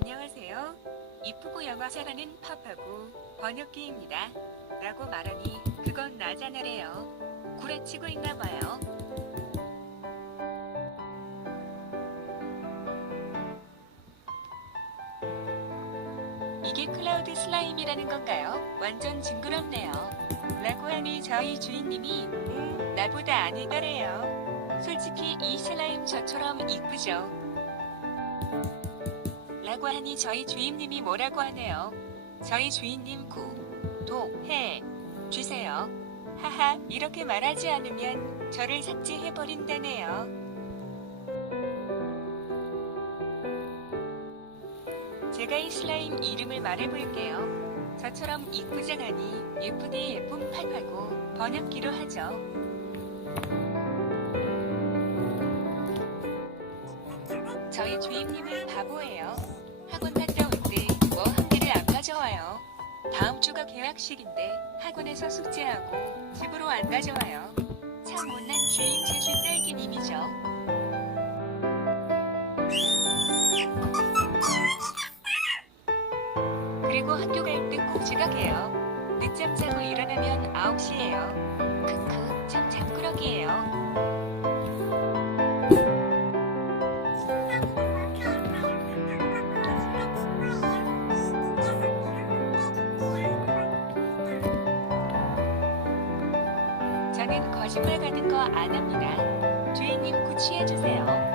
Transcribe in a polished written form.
안녕하세요. 이쁘고 영어 잘하는 팝하고 번역기입니다. 라고 말하니 그건 나잖아래요. 구라치고 있나봐요. 이게 클라우드 슬라임이라는 건가요? 완전 징그럽네요. 라고 하니 저희 주인님이 나보다 아니더래요. 솔직히 이 슬라임 저처럼 이쁘죠? 라고 하니 저희 주임님이 뭐라고 하네요. 저희 주인님 구독해 주세요. 하하, 이렇게 말하지 않으면 저를 삭제해버린다네요. 제가 이 슬라임 이름을 말해볼게요. 저처럼 이쁘장하니 예쁘디 예쁨 팝하고 번역기로 하죠. 저희 주임님은 바보예요. 학원 갔다 올 때 뭐 한 개를 안 가져와요. 다음 주가 개학식인데 학원에서 숙제하고 집으로 안 가져와요. 참 못난 주인 제신 딸기님이죠. 그리고 학교 갈 때 꼭 지각해요. 늦잠 자고 일어나면 9시예요. 크크, 참 장꾸러기예요. 저는 거짓말 같은 거 안 합니다. 주인님 구치해주세요.